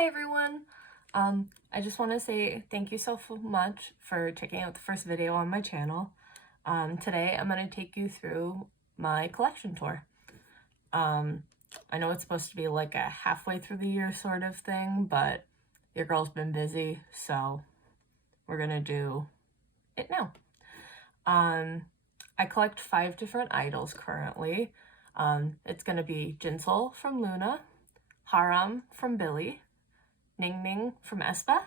Hi everyone! I just want to say thank you so much for checking out the first video on my channel. Today I'm going to take you through my collection tour. I know it's supposed to be like a halfway through the year sort of thing, but your girl's been busy, so we're going to do it now. I collect 5 different idols currently. It's going to be Jinsoul from Loona, Haram from Billlie, Ningning from Aespa,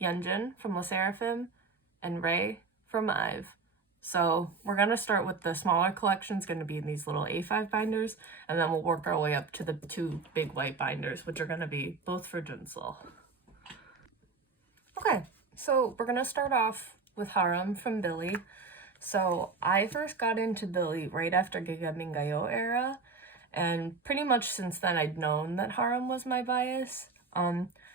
Yunjin from Sserafim, and Ray from IVE. So we're going to start with the smaller collections, going to be in these little A5 binders, and then we'll work our way up to the 2 big white binders, which are going to be both for Jinsoul. Okay, so we're going to start off with Haram from Billlie. So I first got into Billlie right after Gigamingayo era, and pretty much since then I'd known that Haram was my bias.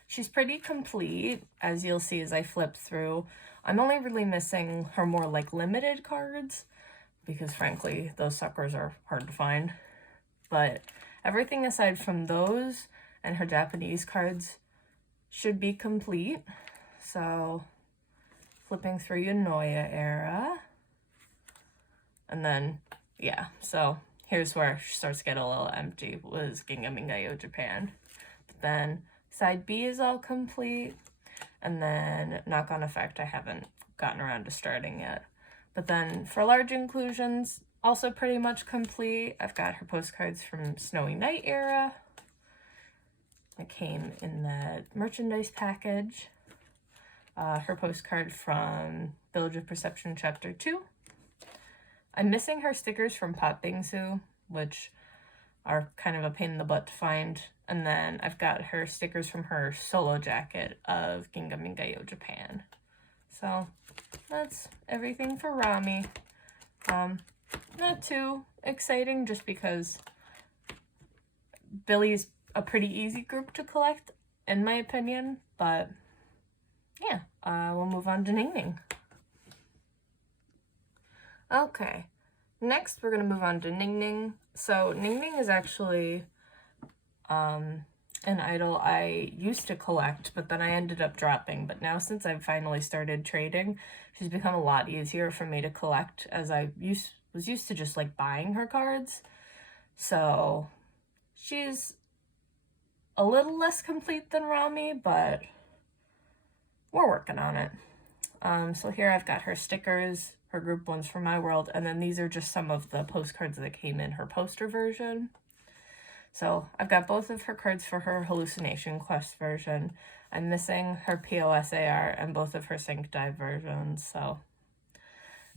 She's pretty complete, as you'll see as I flip through. I'm only really missing her more like limited cards, because frankly those suckers are hard to find. But everything aside from those and her Japanese cards should be complete. So flipping through Yunoya era. And then, yeah, so here's where she starts to get a little empty, was Gigamingayo Japan. But then side B is all complete, and then Knock-On Effect I haven't gotten around to starting yet. But then for large inclusions, also pretty much complete. I've got her postcards from Snowy Night era. It came in that merchandise package. Her postcard from Village of Perception Chapter 2. I'm missing her stickers from Pop Bingsu, which are kind of a pain in the butt to find. And then I've got her stickers from her solo jacket of Gigamingayo Japan. So that's everything for Rami. Not too exciting, just because Billie's a pretty easy group to collect, in my opinion. But yeah, we'll move on to Ningning. Okay, next we're going to move on to Ningning. So Ningning is actually an idol I used to collect, but then I ended up dropping. But now since I've finally started trading, she's become a lot easier for me to collect, as I was used to just like buying her cards. So she's a little less complete than Rami, but we're working on it. So here I've got her stickers, her group ones from my world, and then these are just some of the postcards that came in her poster version. So I've got both of her cards for her Hallucination Quest version. I'm missing her POSAR and both of her Sync Dive versions. So,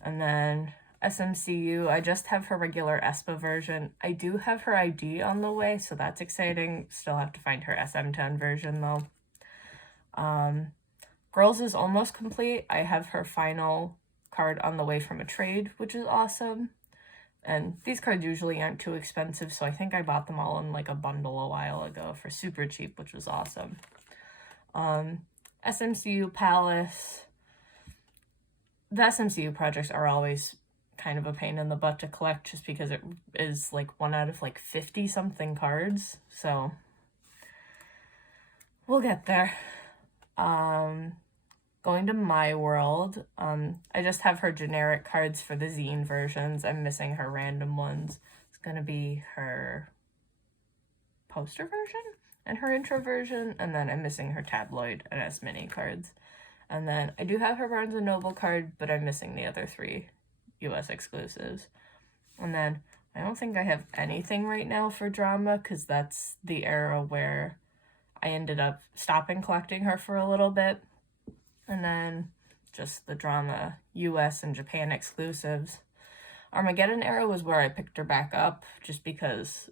and then SMCU, I just have her regular Aespa version. I do have her ID on the way, so that's exciting. Still have to find her SM10 version though. Girls is almost complete. I have her final card on the way from a trade, which is awesome. And these cards usually aren't too expensive, so I think I bought them all in like a bundle a while ago for super cheap, which was awesome. SMCU Palace. The SMCU projects are always kind of a pain in the butt to collect, just because it is like 1 out of like 50 something cards, so we'll get there. Going to my world, I just have her generic cards for the zine versions. I'm missing her random ones. It's gonna be her poster version and her intro version, and then I'm missing her tabloid and S mini cards. And then I do have her Barnes & Noble card, but I'm missing the other 3 US exclusives. And then I don't think I have anything right now for drama, because that's the era where I ended up stopping collecting her for a little bit. And then just the drama US and Japan exclusives. Armageddon era was where I picked her back up, just because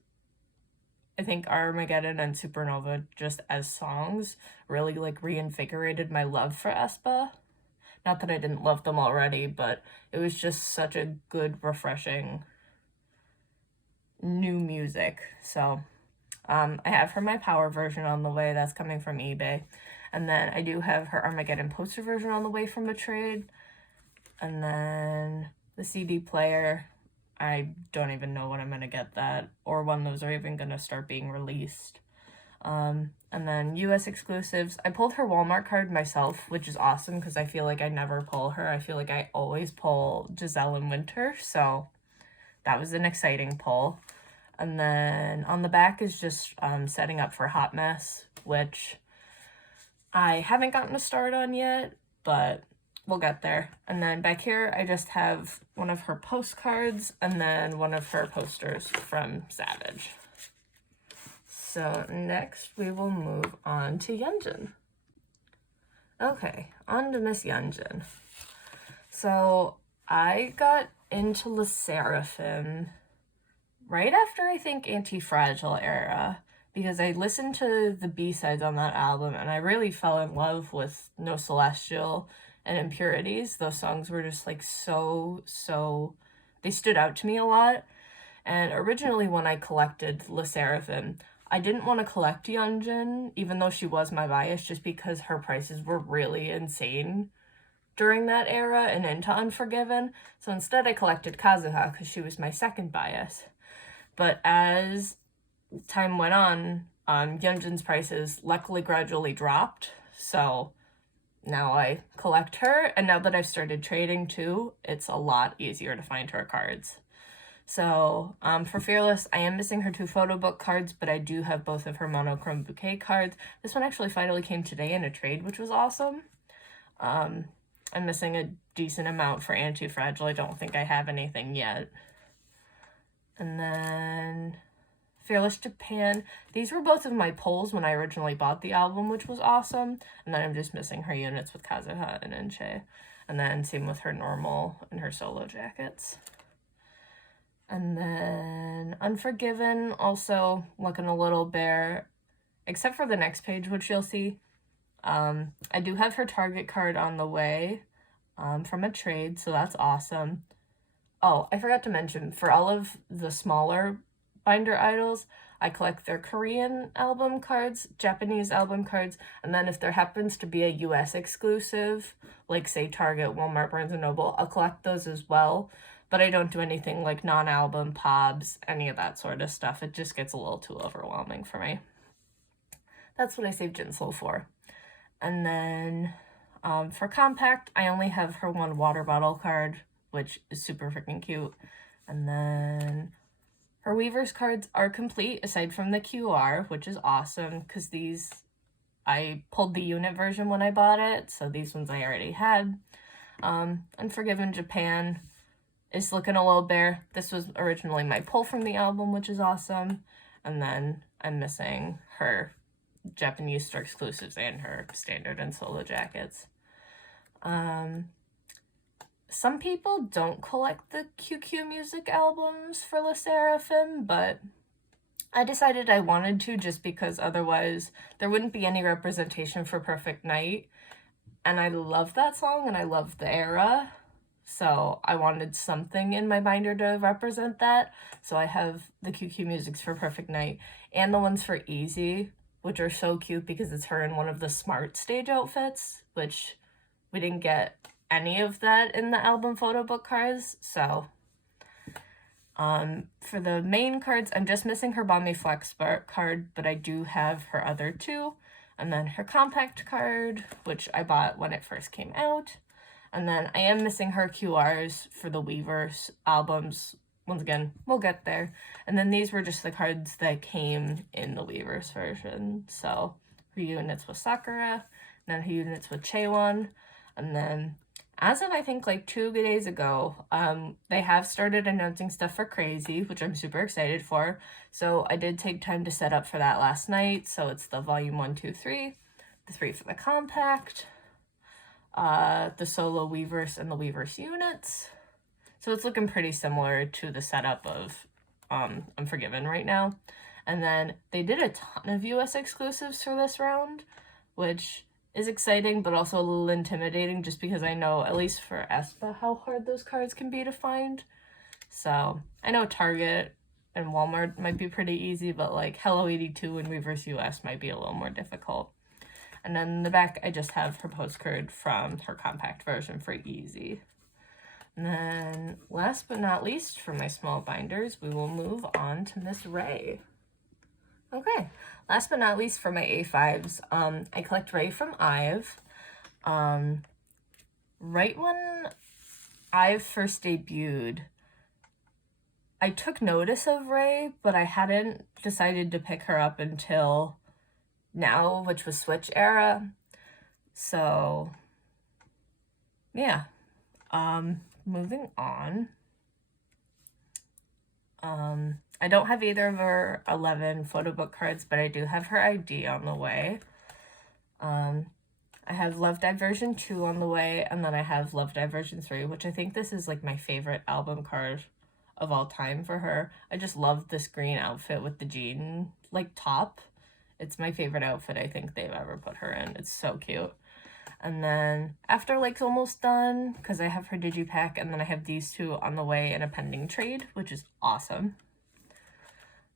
I think Armageddon and Supernova, just as songs, really like reinvigorated my love for Aespa. Not that I didn't love them already, but it was just such a good, refreshing new music. So I have her my power version on the way. That's coming from eBay. And then I do have her Armageddon poster version on the way from a trade. And then the CD player, I don't even know when I'm going to get that, or when those are even going to start being released. And then US exclusives. I pulled her Walmart card myself, which is awesome because I feel like I never pull her. I feel like I always pull Giselle and Winter, so that was an exciting pull. And then on the back is just setting up for ARTMS, which I haven't gotten a start on yet, but we'll get there. And then back here, I just have one of her postcards and then one of her posters from Savage. So next we will move on to Yunjin. Okay, on to Miss Yunjin. So I got into Sserafim right after, I think, Anti-Fragile era, because I listened to the B-sides on that album and I really fell in love with No Celestial and Impurities. Those songs were just like so, they stood out to me a lot. And originally when I collected Sserafim, I didn't want to collect Yunjin, even though she was my bias, just because her prices were really insane during that era and into Unforgiven. So instead I collected Kazuha because she was my second bias. But as time went on, Yunjin's prices luckily gradually dropped. So now I collect her, and now that I've started trading too, it's a lot easier to find her cards. So for Fearless, I am missing her 2 photo book cards, but I do have both of her monochrome bouquet cards. This one actually finally came today in a trade, which was awesome. I'm missing a decent amount for Anti-Fragile. I don't think I have anything yet. And then Fearless Japan. These were both of my pulls when I originally bought the album, which was awesome. And then I'm just missing her units with Kazuha and Enche. And then same with her normal and her solo jackets. And then Unforgiven, also looking a little bare, except for the next page, which you'll see. I do have her Target card on the way from a trade, so that's awesome. Oh, I forgot to mention, for all of the smaller binder idols, I collect their Korean album cards, Japanese album cards, and then if there happens to be a US exclusive, like say Target, Walmart, Barnes & Noble, I'll collect those as well. But I don't do anything like non-album, POBs, any of that sort of stuff. It just gets a little too overwhelming for me. That's what I saved Jinsoul for. And then for Compact, I only have her 1 water bottle card, which is super freaking cute. And then her Weaver's cards are complete, aside from the QR, which is awesome, because these, I pulled the unit version when I bought it, so these ones I already had. Unforgiven Japan is looking a little bare. This was originally my pull from the album, which is awesome. And then I'm missing her Japanese store exclusives and her standard and solo jackets. Some people don't collect the QQ Music albums for Sserafim, but I decided I wanted to, just because otherwise there wouldn't be any representation for Perfect Night. And I love that song and I love the era. So I wanted something in my binder to represent that. So I have the QQ Musics for Perfect Night and the ones for Easy, which are so cute because it's her in one of the Smart stage outfits, which we didn't get any of that in the album photo book cards. So for the main cards, I'm just missing her Bomby Flex card, but I do have her other 2. And then her Compact card, which I bought when it first came out. And then I am missing her QRs for the Weavers albums. Once again, we'll get there. And then these were just the cards that came in the Weavers version. So her units with Sakura, and then her units with Chaewon. And then as of I think like 2 days ago, they have started announcing stuff for Crazy, which I'm super excited for. So I did take time to set up for that last night. So it's the volume 1, 2, 3, the 3 for the Compact, the solo Weavers and the Weavers units. So it's looking pretty similar to the setup of Unforgiven right now. And then they did a ton of US exclusives for this round, which is exciting, but also a little intimidating, just because I know, at least for Aespa, how hard those cards can be to find. So I know Target and Walmart might be pretty easy, but like Hello 82 and Weavers US might be a little more difficult. And then in the back, I just have her postcard from her Compact version for Easy. And then last but not least, for my small binders, we will move on to Miss Ray. Okay, last but not least for my A5s, I collect Ray from IVE. Right when IVE first debuted, I took notice of Ray, but I hadn't decided to pick her up until now, which was Switch era. So, yeah. Moving on. I don't have either of her 11 photo book cards, but I do have her ID on the way. I have Love Dive version 2 on the way, and then I have Love Dive version 3, which I think this is like my favorite album card of all time for her. I just love this green outfit with the jean like top. It's my favorite outfit I think they've ever put her in. It's so cute. And then After Like's almost done because I have her digipack, and then I have these two on the way in a pending trade, which is awesome.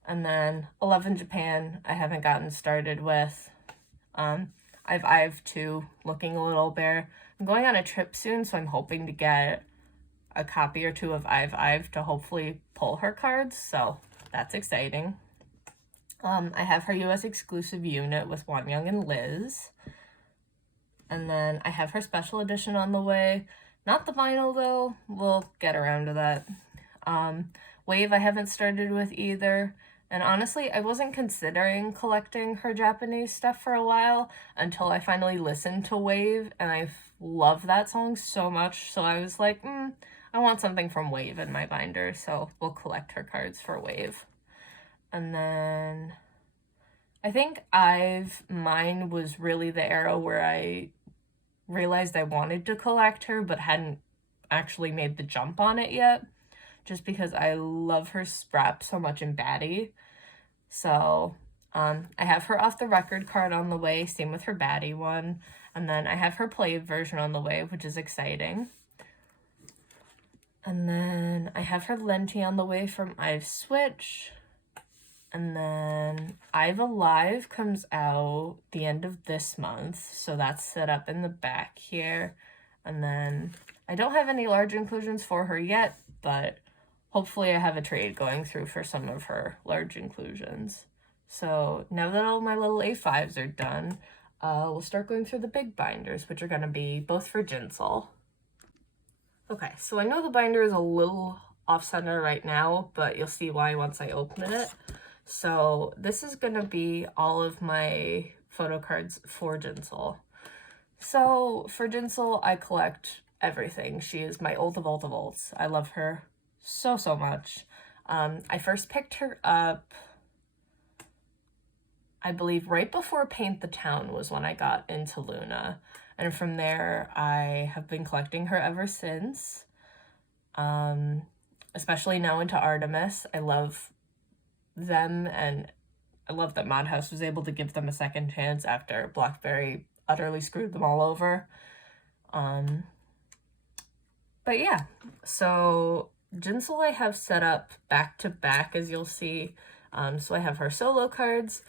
And then 11 Japan I haven't gotten started with. I have IVE 2 looking a little bare. I'm going on a trip soon, so I'm hoping to get a copy or two of IVE to hopefully pull her cards, so that's exciting. I have her US exclusive unit with Wonyoung and Liz. And then I have her special edition on the way. Not the vinyl though, we'll get around to that. Wave I haven't started with either. And honestly, I wasn't considering collecting her Japanese stuff for a while until I finally listened to Wave, and I love that song so much, so I was like, I want something from Wave in my binder, so we'll collect her cards for Wave. And then I think mine was really the era where I realized I wanted to collect her but hadn't actually made the jump on it yet, just because I love her scrap so much in Baddie. So I have her Off the Record card on the way, same with her Baddie one, and then I have her Play version on the way, which is exciting. And then I have her Lenti on the way from IVE Switch. And then IVE Alive comes out the end of this month, so that's set up in the back here. And then I don't have any large inclusions for her yet, but hopefully I have a trade going through for some of her large inclusions. So now that all my little A5s are done, we'll start going through the big binders, which are going to be both for Jinsoul. Okay, so I know the binder is a little off-center right now, but you'll see why once I open it. So this is going to be all of my photo cards for Jinsoul. So for Jinsoul, I collect everything. She is my ult of ult of ults. I love her so much. I first picked her up, I believe right before Paint the Town was when I got into Loona. And from there, I have been collecting her ever since. Especially now into ARTMS. I love them, and I love that Modhouse was able to give them a second chance after Blackberry utterly screwed them all over. But yeah, so Jinsoul I have set up back to back, as you'll see. So I have her solo cards.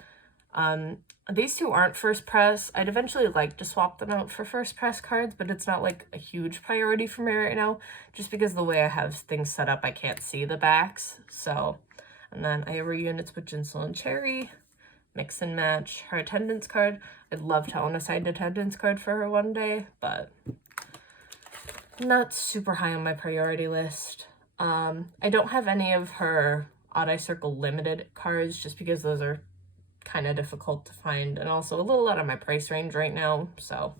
These two aren't first press. I'd eventually like to swap them out for first press cards, but it's not like a huge priority for me right now, just because the way I have things set up, I can't see the backs. So, and then I have her units with Jinsoul and Cherry, mix and match. Her attendance card, I'd love to own a signed attendance card for her one day, but not super high on my priority list. I don't have any of her Odd Eye Circle limited cards, just because those are kind of difficult to find and also a little out of my price range right now, so.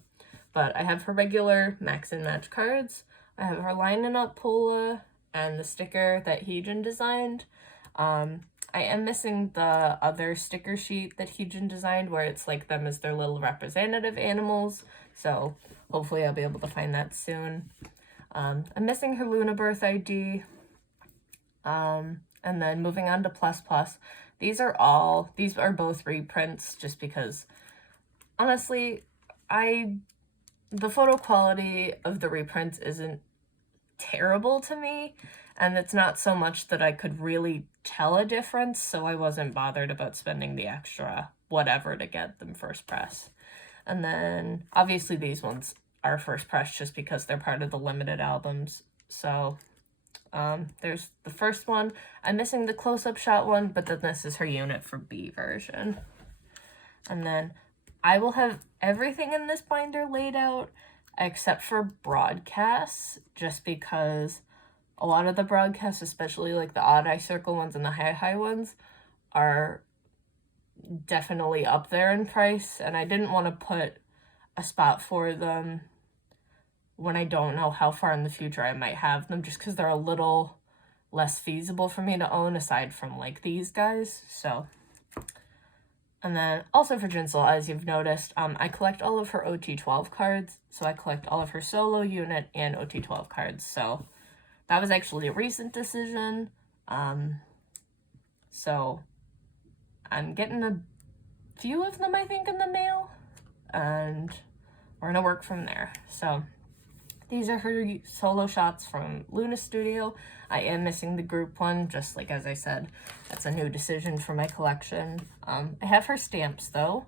But I have her regular max and match cards. I have her Line Up Pola and the sticker that Yunjin designed. I am missing the other sticker sheet that Yunjin designed where it's like them as their little representative animals, so hopefully I'll be able to find that soon. I'm missing her Loona birth ID. And then moving on to Plus Plus. These are both reprints, just because, honestly, the photo quality of the reprints isn't terrible to me, and it's not so much that I could really tell a difference, so I wasn't bothered about spending the extra whatever to get them first press. And then, obviously, these ones are first press just because they're part of the limited albums, so There's the first one. I'm missing the close-up shot one, but then this is her unit for B version. And then I will have everything in this binder laid out except for broadcasts, just because a lot of the broadcasts, especially like the odd eye circle ones and the high ones, are definitely up there in price, and I didn't want to put a spot for them when I don't know how far in the future I might have them, just because they're a little less feasible for me to own aside from like these guys. So, and then also for Jinsoul, as you've noticed, I collect all of her OT12 cards, so I collect all of her solo unit and OT12 cards. So that was actually a recent decision. So I'm getting a few of them, I think, in the mail, and we're gonna work from there. So these are her solo shots from Loona Studio. I am missing the group one, just like as I said, that's a new decision for my collection. I have her stamps though.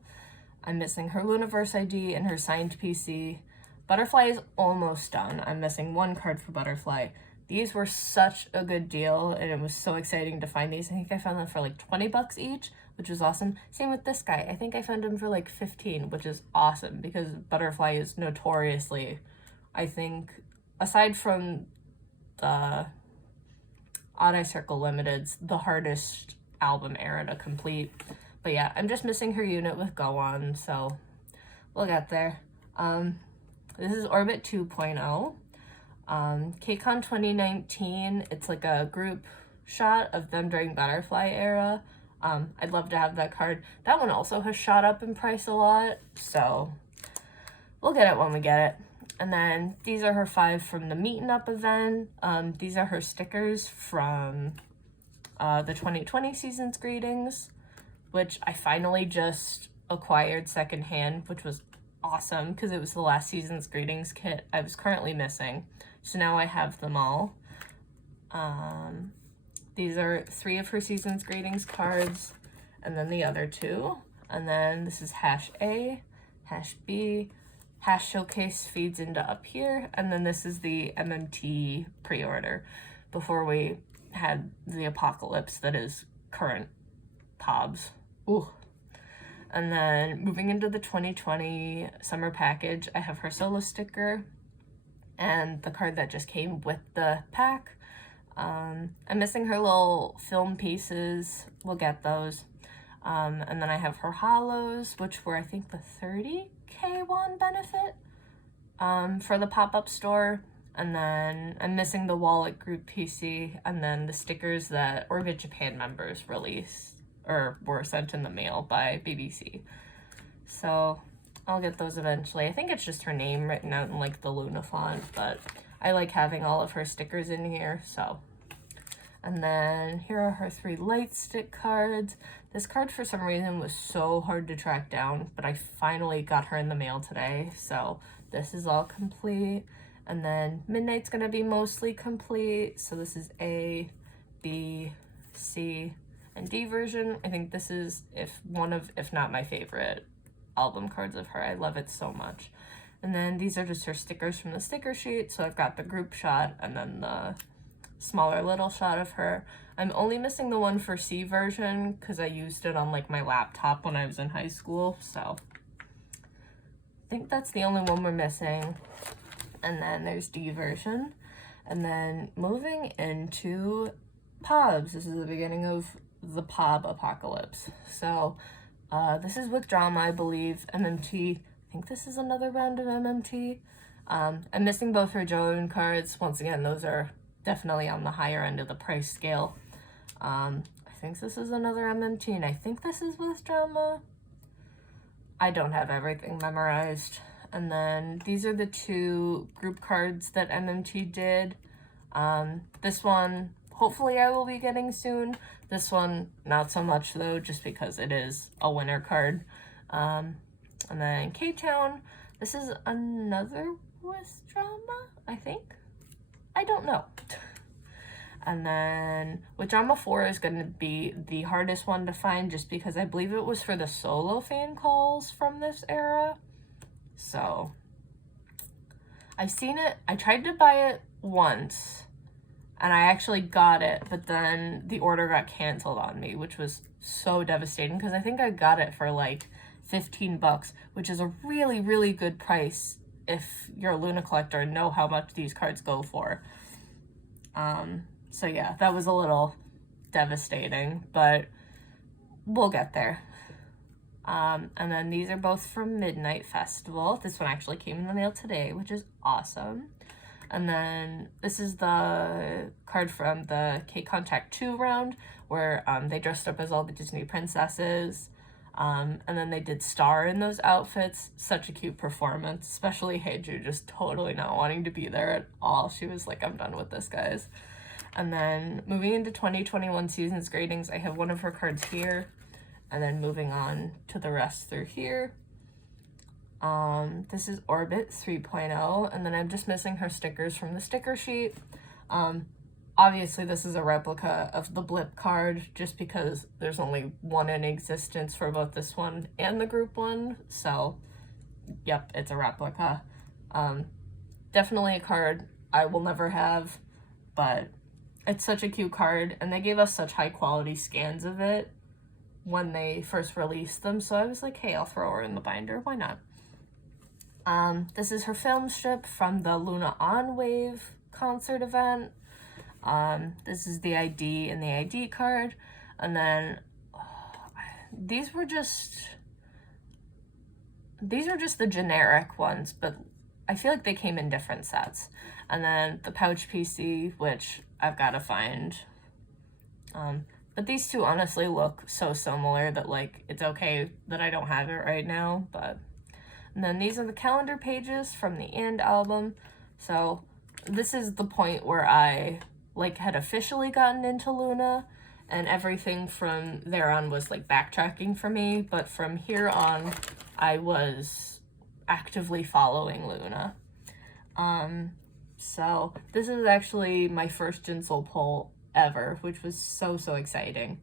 I'm missing her Looniverse ID and her signed PC. Butterfly is almost done. I'm missing one card for Butterfly. These were such a good deal, and it was so exciting to find these. I think I found them for like 20 bucks each, which was awesome. Same with this guy. I think I found him for like 15, which is awesome because Butterfly is notoriously, I think, aside from the Odd Eye Circle Limiteds, the hardest album era to complete. But yeah, I'm just missing her unit with Go On, so we'll get there. This is Orbit 2.0. KCON 2019, it's like a group shot of them during Butterfly era. I'd love to have that card. That one also has shot up in price a lot, so we'll get it when we get it. And then these are her 5 from the Meetin' Up event. These are her stickers from the 2020 season's greetings, which I finally just acquired secondhand, which was awesome because it was the last season's greetings kit I was currently missing. So now I have them all. These are 3 of her season's greetings cards, and then the other 2. And then this is #A, #B, #showcase feeds into up here, and then this is the MMT pre-order before we had the apocalypse that is current POBs. Ooh. And then moving into the 2020 summer package, I have her solo sticker and the card that just came with the pack. I'm missing her little film pieces. We'll get those. And then I have her hollows, which were, I think, the 30K won benefit for the pop-up store. And then I'm missing the wallet group PC, and then the stickers that Orbit Japan members released or were sent in the mail by BBC. So I'll get those eventually. I think it's just her name written out in like the Loona font, but I like having all of her stickers in here, so. And then here are her 3 light stick cards. This card for some reason was so hard to track down, but I finally got her in the mail today, so this is all complete. And then Midnight's gonna be mostly complete, so this is A, B, C, and D version. I think this is if not my favorite album cards of her. I love it so much. And then these are just her stickers from the sticker sheet. So I've got the group shot and then the smaller little shot of her. I'm only missing the one for C version because I used it on like my laptop when I was in high school. So I think that's the only one we're missing. And then there's D version. And then moving into POBs. This is the beginning of the POB apocalypse. So this is with drama, I believe. MMT. I think this is another round of MMT. I'm missing both her Joan cards. Once again, those are definitely on the higher end of the price scale. I think this is another MMT, and I think this is with drama. I don't have everything memorized. And then these are the 2 group cards that MMT did. This one, hopefully I will be getting soon. This one, not so much though, just because it is a winner card. And then K-Town, this is another with drama, I think. I don't know. And then with drama 4 is going to be the hardest one to find just because I believe it was for the solo fan calls from this era. So I've seen it. I tried to buy it once and I actually got it, but then the order got canceled on me, which was so devastating because I think I got it for like $15, which is a really, really good price if you're a Loona collector and know how much these cards go for. So yeah, that was a little devastating, but we'll get there. And then these are both from Midnight Festival. This one actually came in the mail today, which is awesome. And then this is the card from the K-Contact 2 round, where they dressed up as all the Disney princesses. And then they did Star in those outfits. Such a cute performance, especially Heiju just totally not wanting to be there at all. She was like, I'm done with this, guys. And then moving into 2021 season's gradings, I have one of her cards here. And then moving on to the rest through here. This is Orbit 3.0, and then I'm just missing her stickers from the sticker sheet. Obviously this is a replica of the Blip card, just because there's only one in existence for both this one and the group one, so yep, it's a replica. Definitely a card I will never have, but it's such a cute card, and they gave us such high quality scans of it when they first released them, so I was like, hey, I'll throw her in the binder, why not? This is her film strip from the Loona On Wave concert event. This is the ID and the ID card, and then these are just the generic ones, but I feel like they came in different sets. And then the pouch PC, which I've got to find. But these two honestly look so similar that, like, it's okay that I don't have it right now, but... And then these are the calendar pages from the And album. So this is the point where I, like, had officially gotten into Loona, and everything from there on was, like, backtracking for me, but from here on, I was actively following Loona. So this is actually my first Jinsoul pull ever, which was so exciting.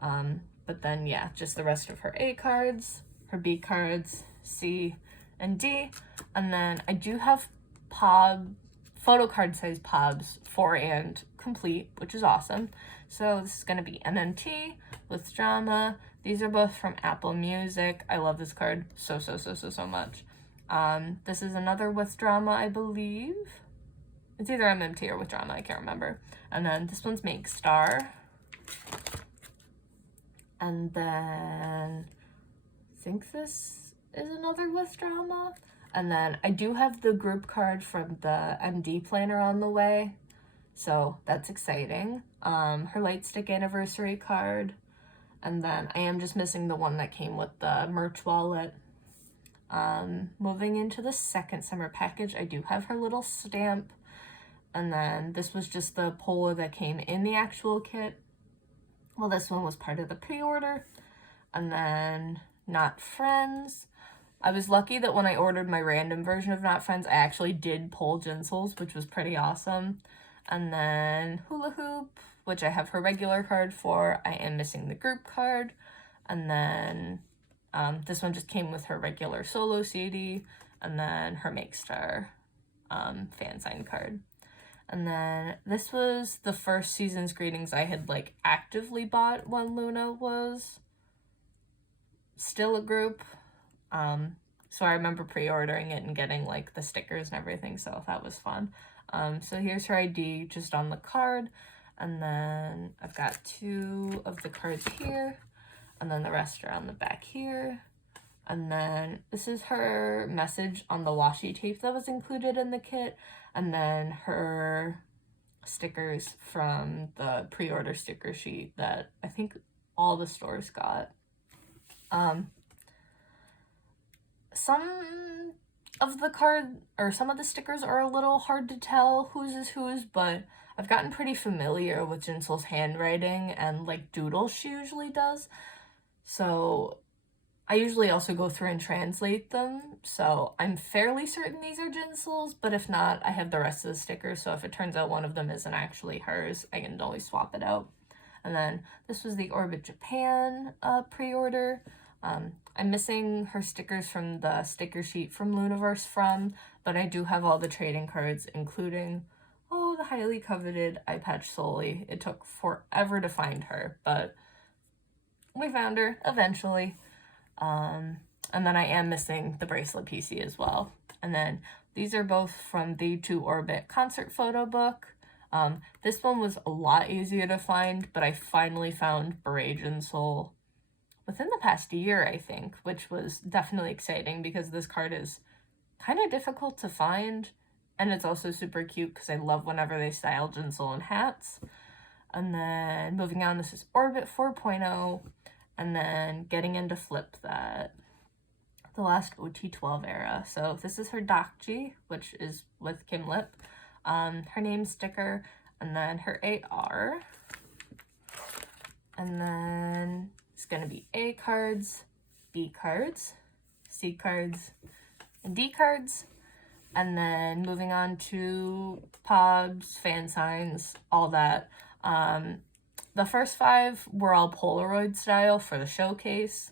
But then yeah, just the rest of her A cards, her B cards, C and D, and then I do have Photocard size POBs 4 and complete, which is awesome. So this is going to be MMT with Drama. These are both from Apple Music. I love this card so much. This is another with Drama, I believe. It's either MMT or with Drama, I can't remember. And then this one's Make Star. And then I think this is another with Drama. And then I do have the group card from the MD planner on the way, so that's exciting. Her Lightstick anniversary card. And then I am just missing the one that came with the merch wallet. Moving into the second summer package, I do have her little stamp. And then this was just the polo that came in the actual kit. Well, this one was part of the pre-order. And then Not Friends. I was lucky that when I ordered my random version of Not Friends, I actually did pull Jinsouls, which was pretty awesome. And then Hula Hoop, which I have her regular card for. I am missing the group card. And then this one just came with her regular solo CD. And then her Make Star fan sign card. And then this was the first season's greetings I had, like, actively bought when Loona was still a group. So I remember pre-ordering it and getting, like, the stickers and everything, so that was fun. So here's her ID just on the card, and then I've got 2 of the cards here, and then the rest are on the back here. And then this is her message on the washi tape that was included in the kit, and then her stickers from the pre-order sticker sheet that I think all the stores got. Some of the stickers are a little hard to tell whose is whose, but I've gotten pretty familiar with Jinsoul's handwriting and, like, doodles she usually does. So I usually also go through and translate them, so I'm fairly certain these are Jinsoul's, but if not, I have the rest of the stickers, so if it turns out one of them isn't actually hers, I can always swap it out. And then this was the Orbit Japan pre-order. I'm missing her stickers from the sticker sheet from Looniverse but I do have all the trading cards, including, oh, the highly coveted eye patch Solely. It took forever to find her, but we found her eventually. And then I am missing the bracelet PC as well. And then these are both from the To Orbit concert photo book. This one was a lot easier to find, but I finally found Beret Jinsoul within the past year, I think, which was definitely exciting because this card is kind of difficult to find, and it's also super cute because I love whenever they style Jinsoul in hats. And then moving on, this is Orbit 4.0, and then getting into Flip That, the last OT12 era. So this is her Dakji, which is with Kim Lip, her name sticker, and then her AR. And then it's going to be A cards, B cards, C cards, and D cards. And then moving on to Pogs, fan signs, all that. The first 5 were all Polaroid style for the showcase.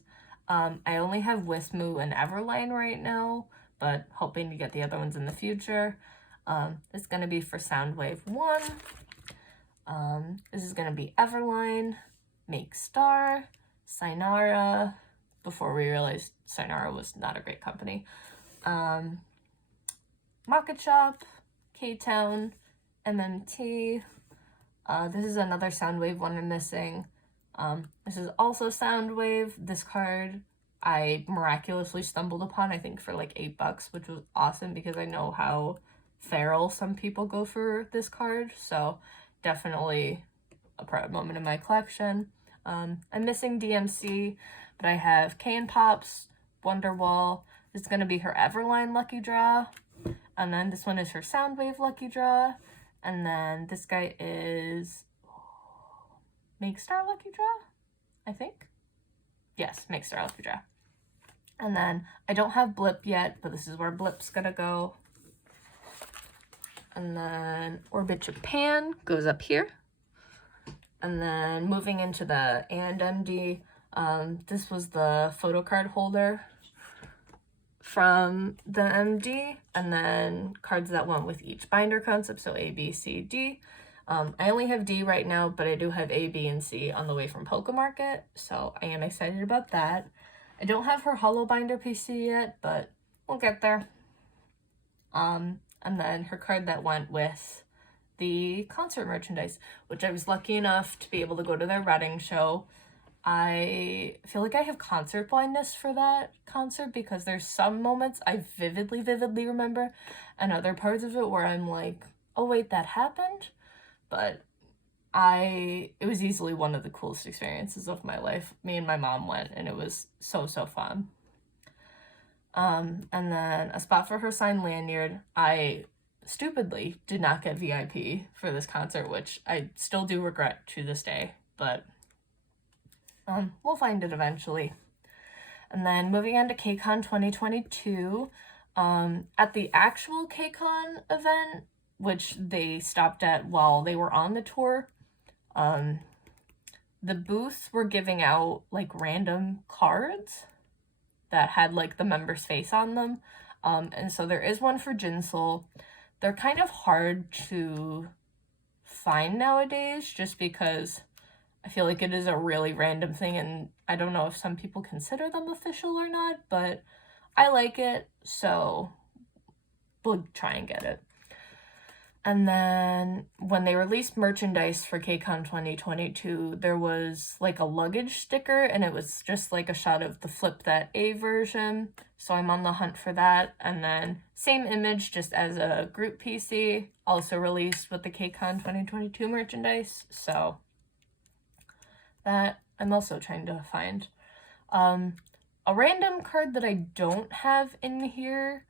I only have Wismu and Everline right now, but hoping to get the other ones in the future. It's going to be for Soundwave 1. This is going to be Everline, Make Star, Sinara, before we realized Sinara was not a great company. Market Shop, K-Town, MMT. This is another Soundwave one I'm missing. This is also Soundwave. This card I miraculously stumbled upon, I think for like $8, which was awesome because I know how feral some people go for this card. So definitely a proud moment in my collection. I'm missing DMC, but I have K & Pop's Wonderwall. This is going to be her Everline Lucky Draw. And then this one is her Soundwave Lucky Draw. And then this guy is Make Star Lucky Draw, I think. Yes, Make Star Lucky Draw. And then I don't have Blip yet, but this is where Blip's gonna go. And then Orbit Japan goes up here. And then moving into the MD, this was the Photocard holder from the MD, and then cards that went with each binder concept, so A, B, C, D. I only have D right now, but I do have A, B, and C on the way from Poke Market, so I am excited about that. I don't have her Hollow Binder PC yet, but we'll get there. And then her card that went with the concert merchandise, which I was lucky enough to be able to go to their Reading show. I feel like I have concert blindness for that concert because there's some moments I vividly remember and other parts of it where I'm like, oh wait, that happened? But it was easily one of the coolest experiences of my life. Me and my mom went and it was so fun. And then a spot for her signed lanyard. I stupidly did not get VIP for this concert, which I still do regret to this day, but we'll find it eventually. And then moving on to KCON 2022, at the actual KCON event, which they stopped at while they were on the tour, the booths were giving out like random cards that had like the member's face on them. And so there is one for Jinsoul. They're kind of hard to find nowadays just because I feel like it is a really random thing, and I don't know if some people consider them official or not, but I like it, so we'll try and get it. And then when they released merchandise for KCON 2022, there was like a luggage sticker, and it was just like a shot of the Flip That A version, so I'm on the hunt for that. And then same image, just as a group PC, also released with the KCON 2022 merchandise, so that I'm also trying to find. A random card that I don't have in here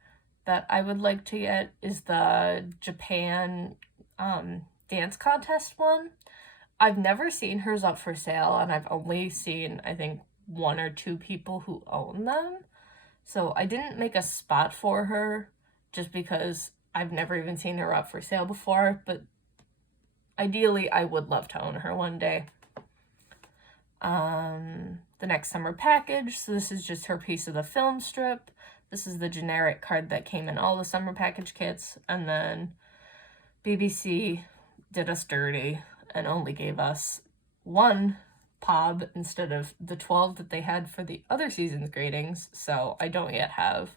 that I would like to get is the Japan dance contest one. I've never seen hers up for sale, and I've only seen, I think, 1 or 2 people who own them. So I didn't make a spot for her just because I've never even seen her up for sale before, but ideally I would love to own her one day. The next summer package, so this is just her piece of the film strip. This is the generic card that came in all the summer package kits, and then BBC did us dirty and only gave us 1 POB instead of the 12 that they had for the other season's gradings, so I don't yet have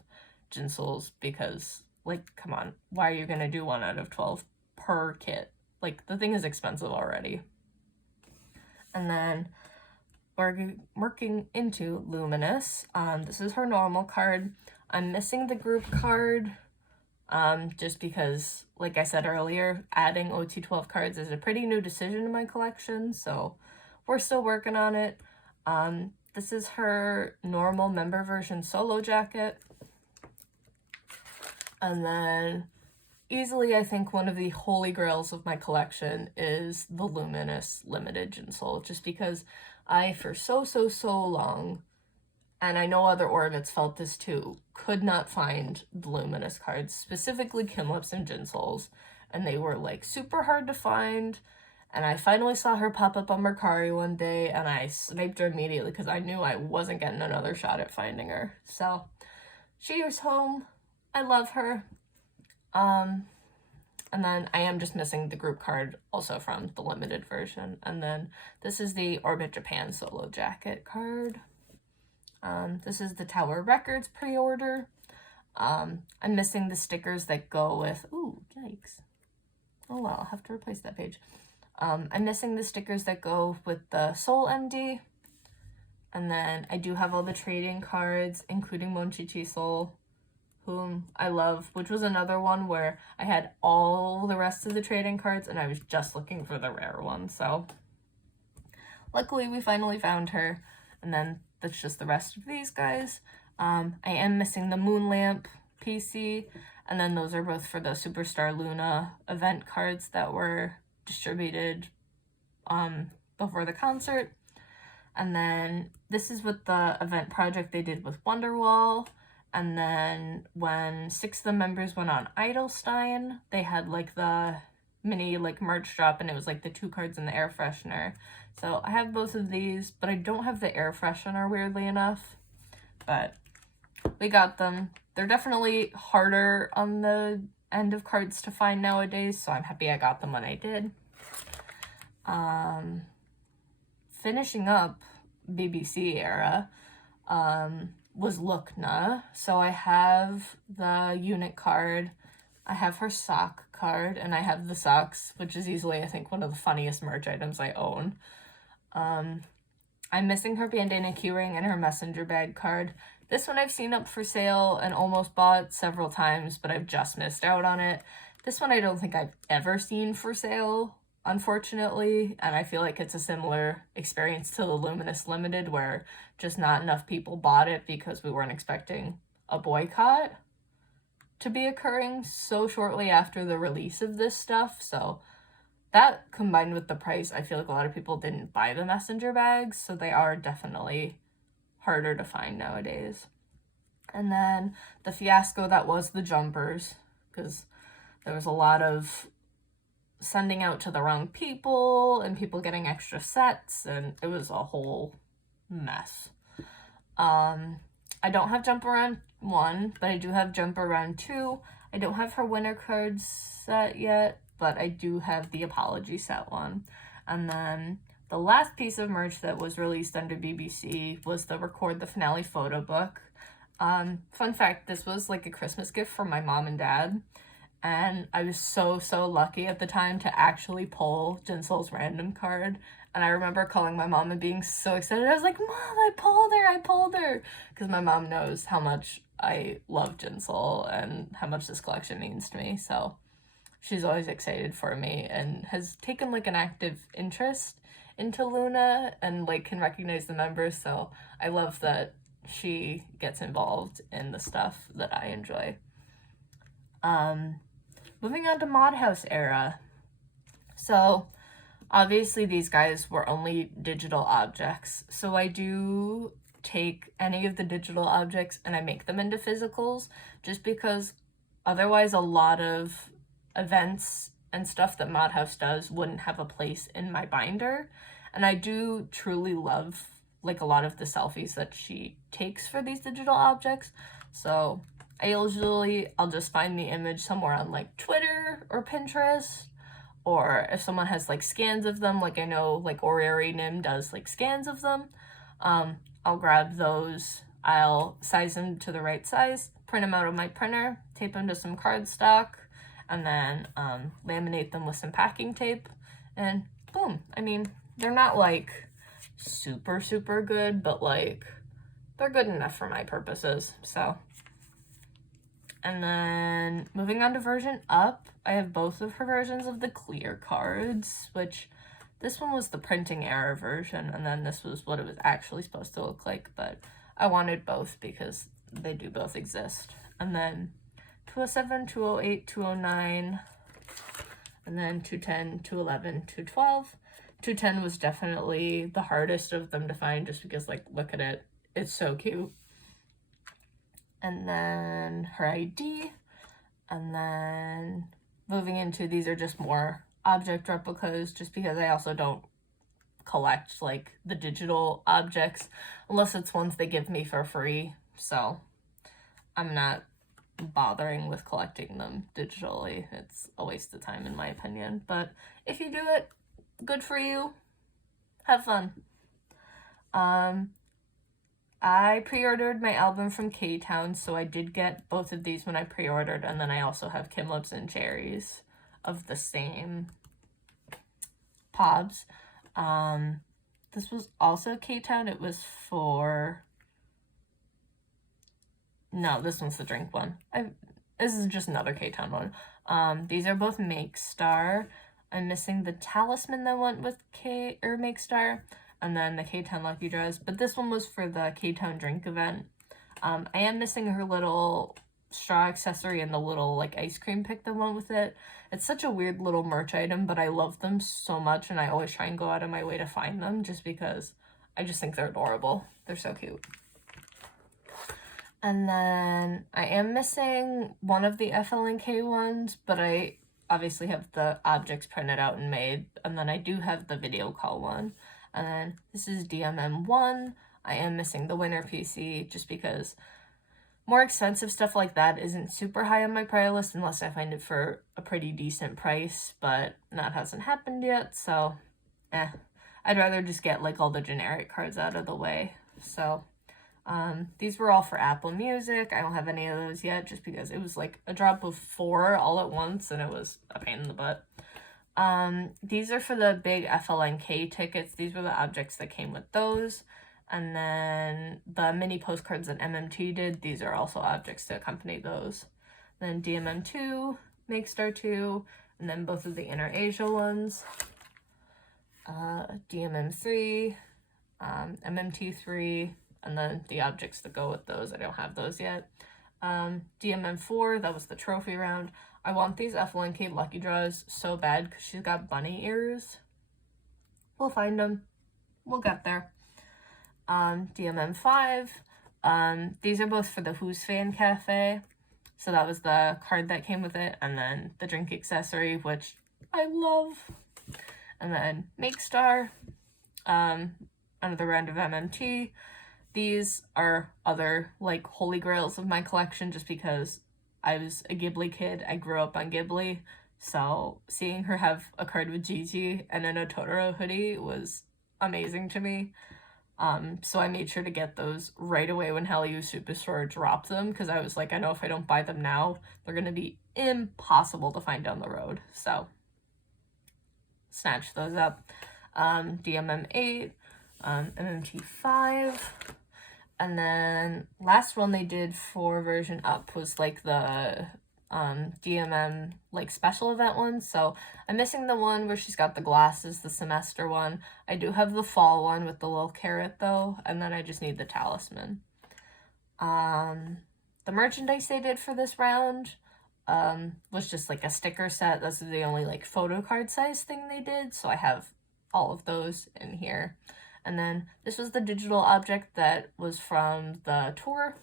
Jinsouls because, like, come on, why are you gonna do 1 out of 12 per kit? Like, the thing is expensive already. And then we're working into Luminous. This is her normal card. I'm missing the group card just because, like I said earlier, adding OT12 cards is a pretty new decision in my collection, so we're still working on it. This is her normal member version solo jacket. And then easily, I think one of the holy grails of my collection is the Luminous Limited Jinsoul, just because I, for so long, and I know other orbits felt this too, could not find the Luminous cards, specifically Kimlips and Jinsouls, and they were like super hard to find. And I finally saw her pop up on Mercari one day, and I sniped her immediately because I knew I wasn't getting another shot at finding her. So she is home. I love her. And then I am just missing the group card also from the limited version. And then this is the Orbit Japan solo jacket card. This is the Tower Records pre-order. I'm missing the stickers that go with, ooh, yikes. Oh well, I'll have to replace that page. I'm missing the stickers that go with the Soul MD. And then I do have all the trading cards, including Monchichi Soul, whom I love, which was another one where I had all the rest of the trading cards and I was just looking for the rare one. So luckily we finally found her. And then that's just the rest of these guys. I am missing the Moon Lamp PC, and then those are both for the Superstar Loona event cards that were distributed before the concert. And then this is with the event project they did with Wonderwall. And then when 6 of the members went on Idolstein, they had like the mini like merch drop, and it was like the 2 cards and the air freshener. So I have both of these, but I don't have the air freshener, weirdly enough. But we got them. They're definitely harder on the end of cards to find nowadays, so I'm happy I got them when I did. Finishing up BBC era was Loona. So I have the unit card, I have her sock card, and I have the socks, which is easily, I think, one of the funniest merch items I own. I'm missing her bandana keyring and her messenger bag card. This one I've seen up for sale and almost bought several times, but I've just missed out on it. This one I don't think I've ever seen for sale, unfortunately, and I feel like it's a similar experience to the Luminous Limited, where just not enough people bought it because we weren't expecting a boycott to be occurring so shortly after the release of this stuff. So that, combined with the price, I feel like a lot of people didn't buy the messenger bags, so they are definitely harder to find nowadays. And then the fiasco that was the jumpers, because there was a lot of sending out to the wrong people and people getting extra sets, and it was a whole mess. I don't have Jump Around 1, but I do have Jump Around 2. I don't have her winner cards set yet, but I do have the Apology set one. And then the last piece of merch that was released under BBC was the Record the Finale photo book. Fun fact, this was like a Christmas gift from my mom and dad, and I was so lucky at the time to actually pull Jinsoul's random card. And I remember calling my mom and being so excited. I was like, Mom, I pulled her! Because my mom knows how much I love Jinsoul and how much this collection means to me. So she's always excited for me and has taken like an active interest into Loona and like can recognize the members. So I love that she gets involved in the stuff that I enjoy. Moving on to Mod House era. So obviously these guys were only digital objects. So I do take any of the digital objects and I make them into physicals, just because otherwise a lot of events and stuff that Mod House does wouldn't have a place in my binder. And I do truly love like a lot of the selfies that she takes for these digital objects. So I'll just find the image somewhere on like Twitter or Pinterest, or if someone has like scans of them, like I know like ARTMS does like scans of them, I'll grab those, I'll size them to the right size, print them out of my printer, tape them to some cardstock, and then laminate them with some packing tape, and boom. I mean, they're not like super good, but like they're good enough for my purposes. So, and then moving on to version up, I have both of her versions of the clear cards, which this one was the printing error version, and then this was what it was actually supposed to look like, but I wanted both because they do both exist. And then 207, 208, 209, and then 210, 211, 212. 210 was definitely the hardest of them to find just because, like, look at it. It's so cute. And then her ID. And then moving into, these are just more object replicas just because I also don't collect, like, the digital objects unless it's ones they give me for free. So I'm not bothering with collecting them digitally. It's a waste of time in my opinion, but if you do it, good for you. Have fun. I pre-ordered my album from K-Town, so I did get both of these when I pre-ordered, and then I also have Kimlips and Cherries of the same Pobs. This was also K-Town. It was for... No, this one's the drink one. This is just another K-Town one. These are both Make Star. I'm missing the talisman that went with Make Star, and then the K-Town Lucky Draws. But this one was for the K-Town drink event. I am missing her little straw accessory and the little like ice cream pick that went with it. It's such a weird little merch item, but I love them so much, and I always try and go out of my way to find them just because I just think they're adorable. They're so cute. And then I am missing one of the FLNK ones, but I obviously have the objects printed out and made. And then I do have the video call one. And then this is DMM1. I am missing the winner PC just because more expensive stuff like that isn't super high on my priority list unless I find it for a pretty decent price, but that hasn't happened yet, so I'd rather just get like all the generic cards out of the way. So these were all for Apple Music. I don't have any of those yet just because it was like a drop of 4 all at once and it was a pain in the butt. These are for the big FLNK tickets. These were the objects that came with those. And then the mini postcards that MMT did, these are also objects to accompany those. Then DMM2, Make Star 2, and then both of the Inner Asia ones. DMM3, MMT3, and then the objects that go with those. I don't have those yet. DMM4, that was the trophy round. I want these FLNK Lucky Draws so bad because she's got bunny ears. We'll find them. We'll get there. DMM5. These are both for the Who's Fan Cafe. So that was the card that came with it. And then the drink accessory, which I love. And then Make Star. Another round of MMT. These are other, like, holy grails of my collection just because I was a Ghibli kid. I grew up on Ghibli. So seeing her have a card with Gigi and in a Totoro hoodie was amazing to me. So I made sure to get those right away when Hallyu Superstore dropped them because I was like, I know if I don't buy them now, they're going to be impossible to find down the road. So snatch those up. DMM8, MMT5, and then last one they did for version up was like the DMM like special event one. So I'm missing the one where she's got the glasses, the semester one. I do have the fall one with the little carrot though, and then I just need the talisman. The merchandise they did for this round was just like a sticker set. This is the only like photo card size thing they did, so I have all of those in here. And then this was the digital object that was from the tour.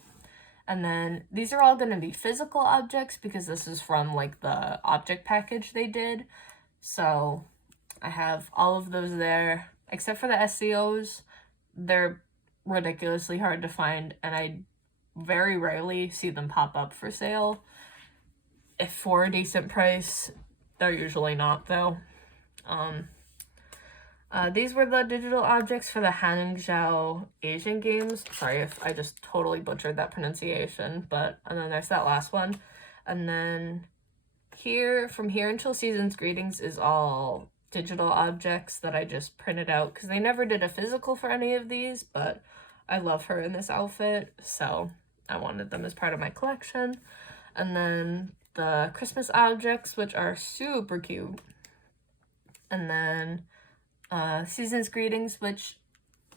And then these are all going to be physical objects because this is from like the object package they did. So I have all of those there, except for the SCOs. They're ridiculously hard to find, and I very rarely see them pop up for sale. If for a decent price, they're usually not, though. These were the digital objects for the Hangzhou Asian Games. Sorry if I just totally butchered that pronunciation, but, and then there's that last one. And then here, from here until Season's Greetings is all digital objects that I just printed out, because they never did a physical for any of these, but I love her in this outfit, so I wanted them as part of my collection. And then the Christmas objects, which are super cute. And then Season's Greetings, which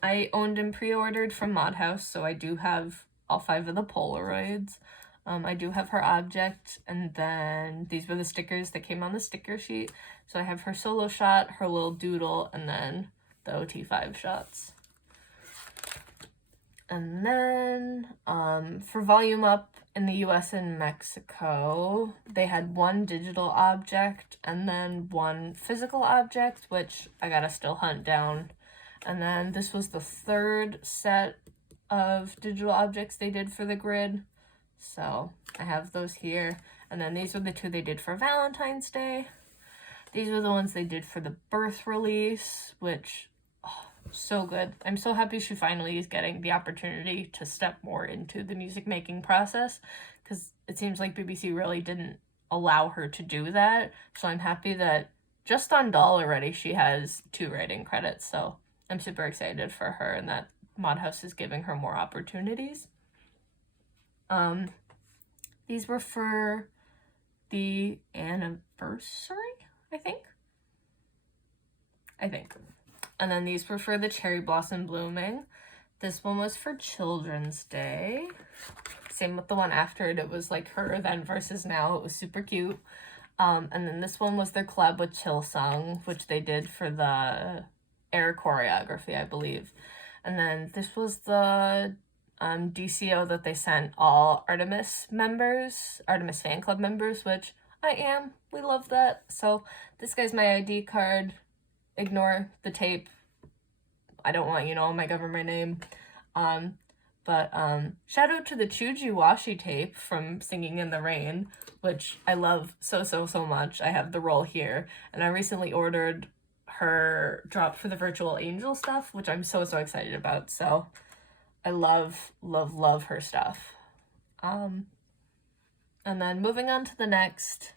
I owned and pre-ordered from Mod House, so I do have all 5 of the Polaroids. I do have her object, and then these were the stickers that came on the sticker sheet. So I have her solo shot, her little doodle, and then the OT5 shots. And then for Volume Up in the US and Mexico, they had 1 digital object and then 1 physical object, which I gotta still hunt down. And then this was the 3rd set of digital objects they did for the grid. So I have those here. And then these were the 2 they did for Valentine's Day. These were the ones they did for the birth release, which, oh, so good. I'm so happy she finally is getting the opportunity to step more into the music making process, because it seems like BBC really didn't allow her to do that. So I'm happy that just on Doll already she has 2 writing credits. So I'm super excited for her, and that Mod House is giving her more opportunities. These were for the anniversary, I think. And then these were for the Cherry Blossom Blooming. This one was for Children's Day. Same with the one after it. It was like her then versus now. It was super cute. And then this one was their collab with Chillsung, which they did for the Air choreography, I believe. And then this was the DCO that they sent all ARTMS members, ARTMS fan club members, which I am. We love that. So this guy's my ID card. Ignore the tape. I don't want you to know my government name. But shout out to the Chuji Washi tape from Singing in the Rain, which I love so much. I have the roll here, and I recently ordered her drop for the Virtual Angel stuff, which I'm so excited about. So I love her stuff. And then moving on to the next,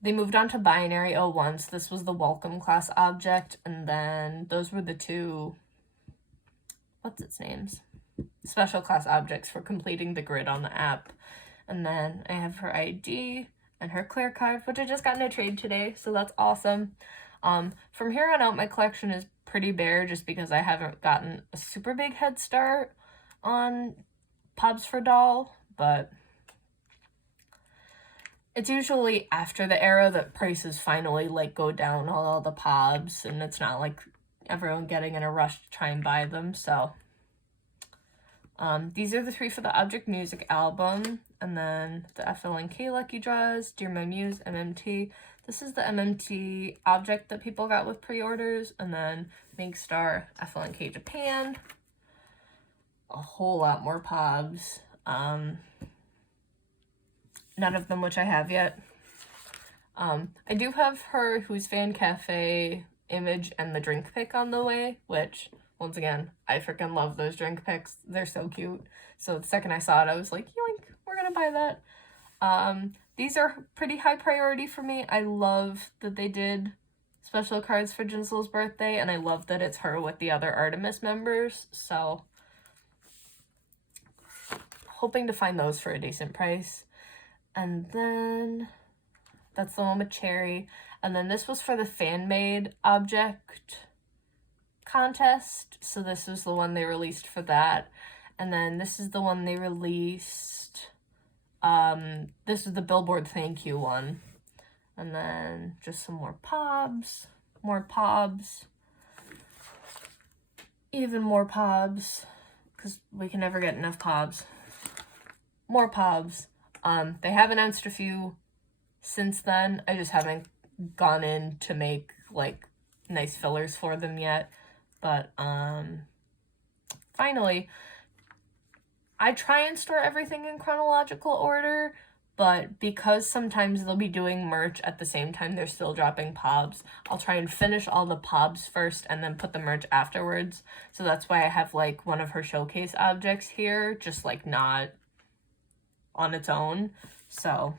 they moved on to Binary 01, so this was the Welcome class object, and then those were the 2, what's its names? Special class objects for completing the grid on the app. And then I have her ID and her clear card, which I just got in a trade today, so that's awesome. From here on out, my collection is pretty bare just because I haven't gotten a super big head start on Pobs for Doll, but it's usually after the era that prices finally like go down on all the Pobs, and it's not like everyone getting in a rush to try and buy them. So these are the 3 for the Object Music album, and then the FLNK Lucky Draws, Dear My Muse, MMT. This is the MMT object that people got with pre-orders, and then Make Star, FLNK Japan. A whole lot more Pobs. None of them which I have yet. I do have her Who's Fan Cafe image and the drink pick on the way, which, once again, I freaking love those drink picks. They're so cute. So the second I saw it, I was like, yoink, we're gonna buy that. These are pretty high priority for me. I love that they did special cards for Jinsoul's birthday, and I love that it's her with the other ARTMS members, so hoping to find those for a decent price. And then that's the one with Cherry. And then this was for the fan-made object contest, so this is the one they released for that. And then this is the one they released, this is the Billboard thank you one. And then just some more Pobs, even more Pobs, because we can never get enough Pobs. More Pobs. They have announced a few since then. I just haven't gone in to make like nice fillers for them yet. But finally, I try and store everything in chronological order, but because sometimes they'll be doing merch at the same time they're still dropping pobs, I'll try and finish all the pobs first and then put the merch afterwards. So that's why I have like one of her showcase objects here, just like not on its own. So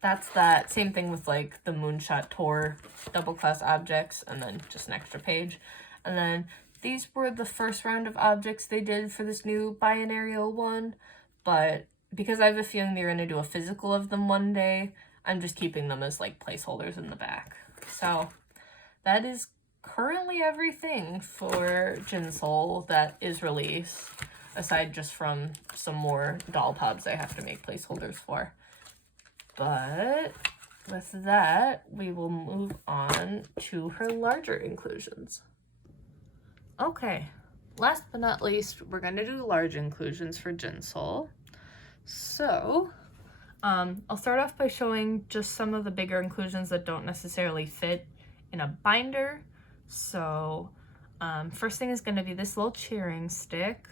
that's that. Same thing with like the Moonshot Tour double class objects, and then just an extra page. And then these were the first round of objects they did for this new biennial one, but because I have a feeling they're going to do a physical of them one day, I'm just keeping them as like placeholders in the back. So that is currently everything for Jinsoul that is released, aside just from some more doll pobs I have to make placeholders for. But with that, we will move on to her larger inclusions. Okay, last but not least, we're going to do large inclusions for Jinsoul. So, I'll start off by showing just some of the bigger inclusions that don't necessarily fit in a binder. So, first thing is going to be this little cheering stick.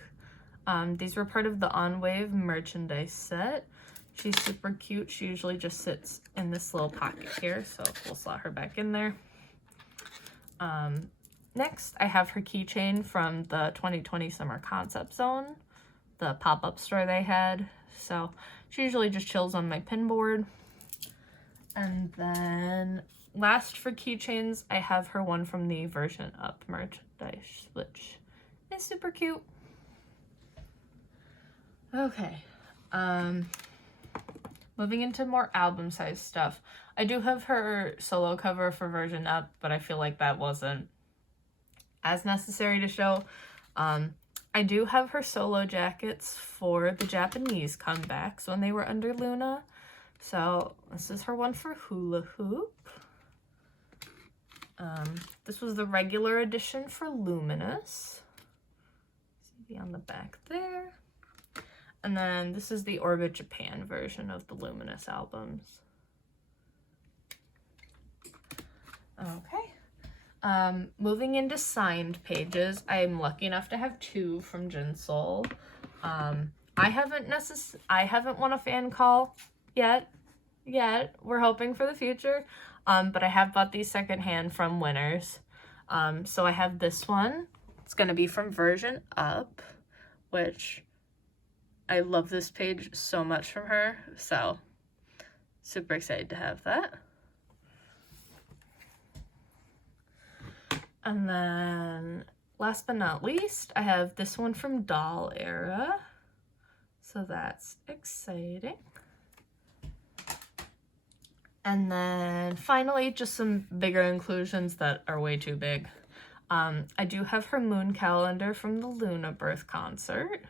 These were part of the On Wave merchandise set. She's super cute. She usually just sits in this little pocket here, so we'll slot her back in there. Next, I have her keychain from the 2020 Summer Concept Zone, the pop-up store they had. So she usually just chills on my pin board. And then last for keychains, I have her one from the Version Up merchandise, which is super cute. Okay, moving into more album size stuff. I do have her solo cover for Version Up, but I feel like that wasn't as necessary to show. I do have her solo jackets for the Japanese comebacks when they were under Loona. So this is her one for Hula Hoop. This was the regular edition for Luminous. See on the back there. And then this is the Orbit Japan version of the Luminous albums. Okay. Moving into signed pages, I am lucky enough to have 2 from Jinsoul. I haven't won a fan call yet. We're hoping for the future. But I have bought these secondhand from winners. So I have this one. It's gonna be from Version Up, which I love this page so much from her. So super excited to have that. And then last but not least, I have this one from Doll Era. So that's exciting. And then finally, just some bigger inclusions that are way too big. I do have her moon calendar from the Loona birth concert,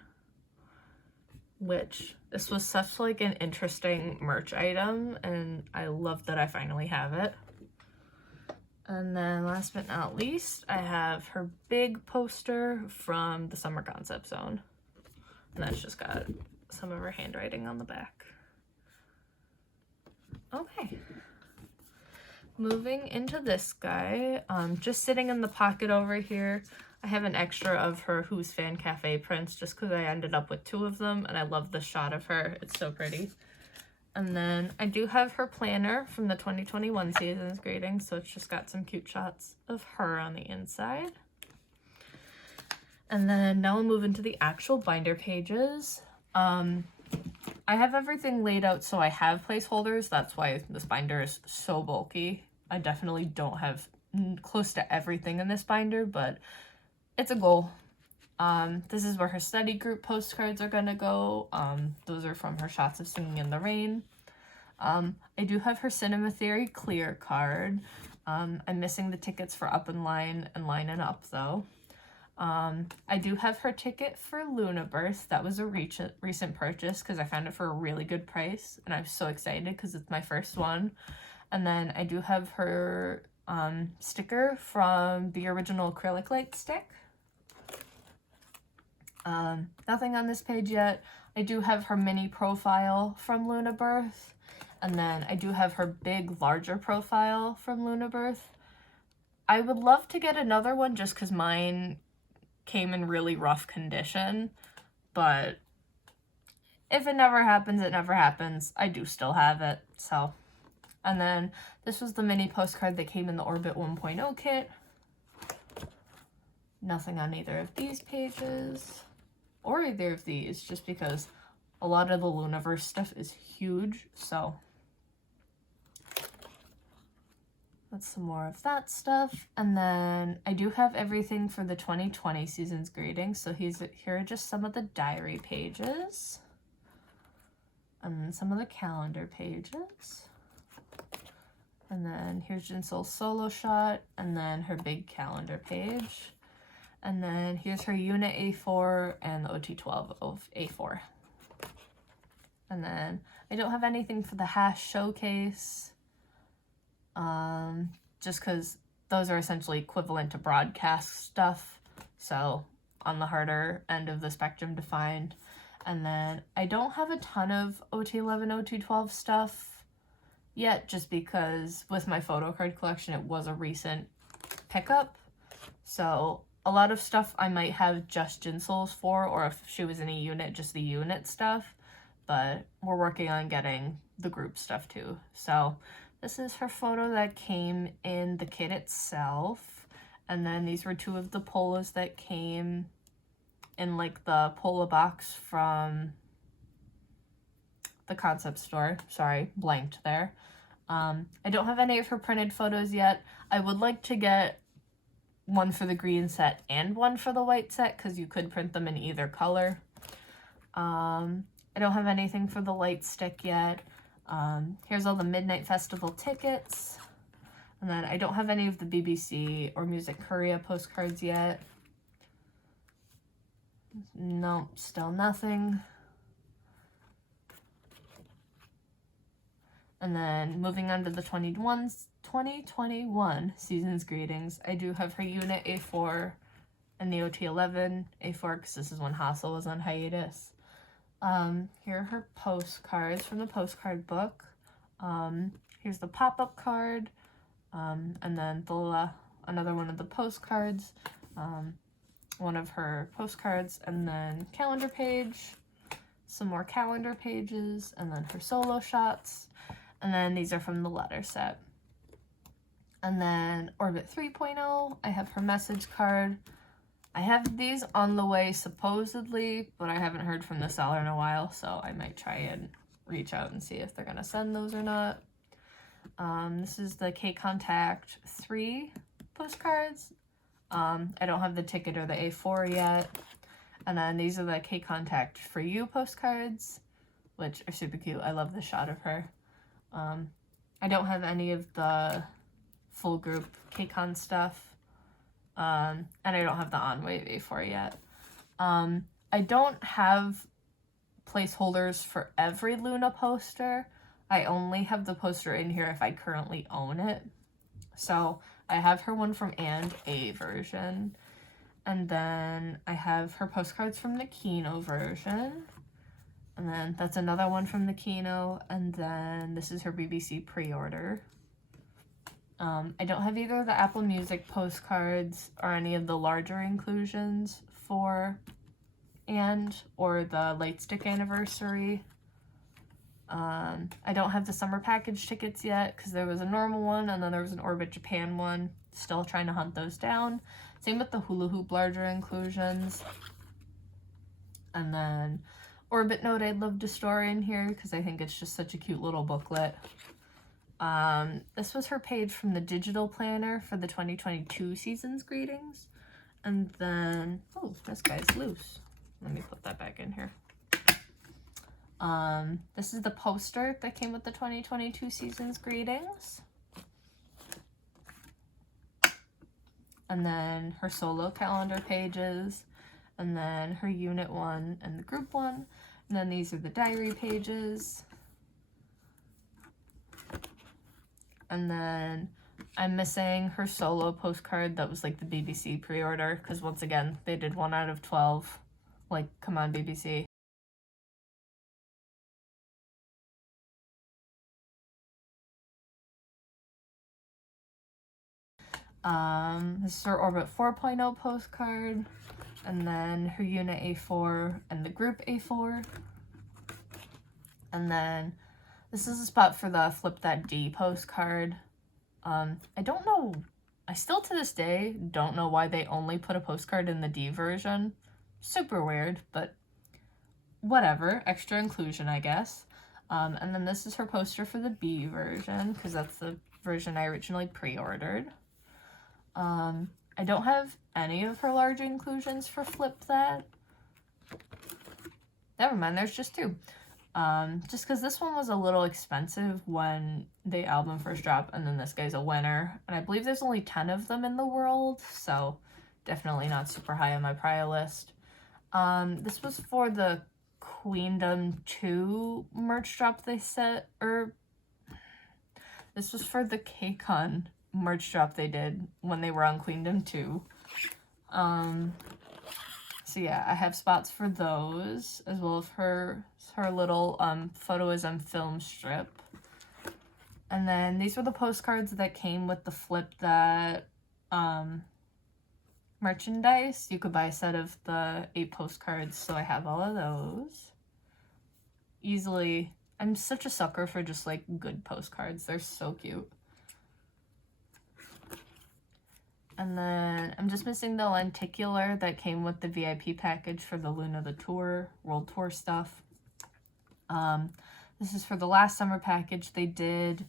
which this was such like an interesting merch item, and I love that I finally have it. And then last but not least, I have her big poster from the Summer Concept Zone. And that's just got some of her handwriting on the back. Okay. Moving into this guy, just sitting in the pocket over here, I have an extra of her Who's Fan Cafe prints just because I ended up with 2 of them and I love the shot of her. It's so pretty. And then I do have her planner from the 2021 season's greeting, so it's just got some cute shots of her on the inside. And then now we'll move into the actual binder pages. I have everything laid out so I have placeholders. That's why this binder is so bulky. I definitely don't have close to everything in this binder, but it's a goal. This is where her study group postcards are gonna go. Those are from her Shots of Singing in the Rain. I do have her Cinema Theory clear card. I'm missing the tickets for Up in Line and Line and Up though. I do have her ticket for Loona Birth. That was a recent purchase because I found it for a really good price and I'm so excited because it's my first one. And then I do have her sticker from the original acrylic light stick. Nothing on this page yet. I do have her mini profile from Loona Birth, and then I do have her big, larger profile from Loona Birth. I would love to get another one just because mine came in really rough condition, but if it never happens, it never happens. I do still have it, so. And then this was the mini postcard that came in the Orbit 1.0 kit. Nothing on either of these pages, or either of these, just because a lot of the Loonaverse stuff is huge, so. That's some more of that stuff. And then I do have everything for the 2020 season's greetings, so here are just some of the diary pages. And then some of the calendar pages. And then here's Jinsoul's solo shot, and then her big calendar page. And then here's her unit A4 and the OT12 of A4. And then I don't have anything for the hash showcase, just because those are essentially equivalent to broadcast stuff, so on the harder end of the spectrum to find. And then I don't have a ton of OT11, OT12 stuff yet, just because with my Photocard collection, it was a recent pickup. So a lot of stuff I might have just Jinsouls for, or if she was in a unit, just the unit stuff. But we're working on getting the group stuff too. So this is her photo that came in the kit itself. And then these were two of the polos that came in like the polo box from the concept store. Sorry, blanked there. I don't have any of her printed photos yet. I would like to get one for the green set and one for the white set, because you could print them in either color. I don't have anything for the light stick yet. Here's all the Midnight Festival tickets. And then I don't have any of the BBC or Music Korea postcards yet. Nope, still nothing. And then moving on to the 2021 season's greetings, I do have her unit A4 and the OT11 A4, because this is when Hassel was on hiatus. Here are her postcards from the postcard book. Here's the pop-up card, and then another one of the postcards, one of her postcards, and then calendar page, some more calendar pages, and then her solo shots, and then these are from the letter set. And then Orbit 3.0, I have her message card. I have these on the way supposedly, but I haven't heard from the seller in a while, so I might try and reach out and see if they're going to send those or not. This is the K-Contact 3 postcards. I don't have the ticket or the A4 yet. And then these are the K-Contact For You postcards, which are super cute. I love the shot of her. I don't have any of the full group K-Con stuff. And I don't have the On-Wave A4 yet. I don't have placeholders for every Loona poster. I only have the poster in here if I currently own it. So I have her one from and a version. And then I have her postcards from the Kino version. And then that's another one from the Kino. And then this is her BBC pre-order. I don't have either the Apple Music postcards or any of the larger inclusions for or the Lightstick anniversary. I don't have the summer package tickets yet, because there was a normal one and then there was an Orbit Japan one. Still trying to hunt those down. Same with the Hula Hoop larger inclusions. And then Orbit Note I'd love to store in here, because I think it's just such a cute little booklet. This was her page from the digital planner for the 2022 season's greetings. And then, oh, this guy's loose. Let me put that back in here. This is the poster that came with the 2022 season's greetings. And then her solo calendar pages. And then her unit one and the group one. And then these are the diary pages. And then I'm missing her solo postcard that was like the BBC pre-order, because once again, they did 1 out of 12. Like, come on, BBC. This is her Orbit 4.0 postcard. and then her unit A4 and the group A4. And then this is a spot for the Flip That D postcard. I don't know, I still to this day don't know why they only put a postcard in the D version. Super weird, but whatever, extra inclusion, I guess. And then this is her poster for the B version, because that's the version I originally pre-ordered. I don't have any of her large inclusions for Flip That. Never mind, there's just two. Just because this one was a little expensive when the album first dropped, and then this guy's a winner. And I believe there's only 10 of them in the world, so definitely not super high on my prior list. This was for the Queendom 2 merch drop they set, or this was for the KCON merch drop they did when they were on Queendom 2. So yeah, I have spots for those, as well as her little Photoism film strip. And then these were the postcards that came with the Flip That merchandise. You could buy a set of the 8 postcards, so I have all of those. Easily, I'm such a sucker for just like good postcards. They're so cute. And then I'm just missing the lenticular that came with the VIP package for the Loona the Tour, World Tour stuff. This is for the last summer package they did.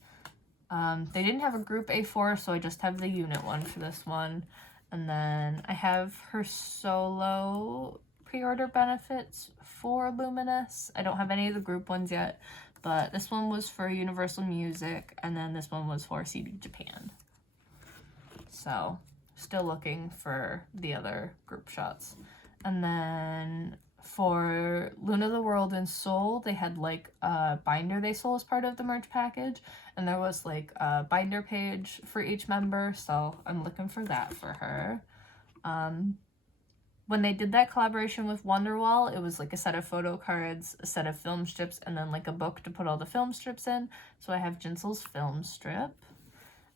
They didn't have a group A4, so I just have the unit one for this one. And then I have her solo pre-order benefits for Luminous. I don't have any of the group ones yet, but this one was for Universal Music, and then this one was for CD Japan. So, still looking for the other group shots. And then for Loona the World and Soul, they had like a binder they sold as part of the merch package, and there was like a binder page for each member, so I'm looking for that for her. When they did that collaboration with Wonderwall, it was like a set of photo cards, a set of film strips, and then like a book to put all the film strips in. So I have Jinsoul's film strip.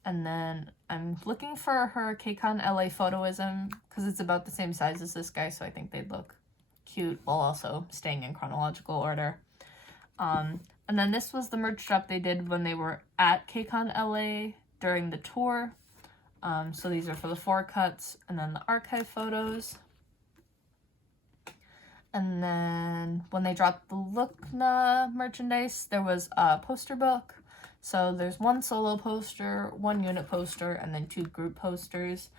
And then I'm looking for her KCON LA Photoism, because it's about the same size as this guy, so I think they'd look cute while also staying in chronological order. And then this was the merch drop they did when they were at KCON LA during the tour. So these are for the 4 cuts, and then the archive photos. And then when they dropped the Loona merchandise, there was a poster book. So there's 1 solo poster, 1 unit poster, and then 2 group posters.